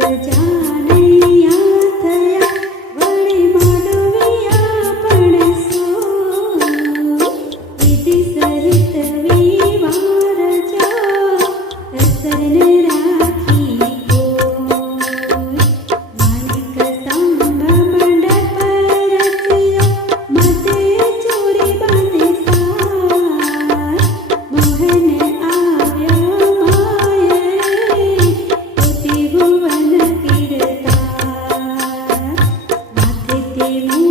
বোঝা Hallelujah.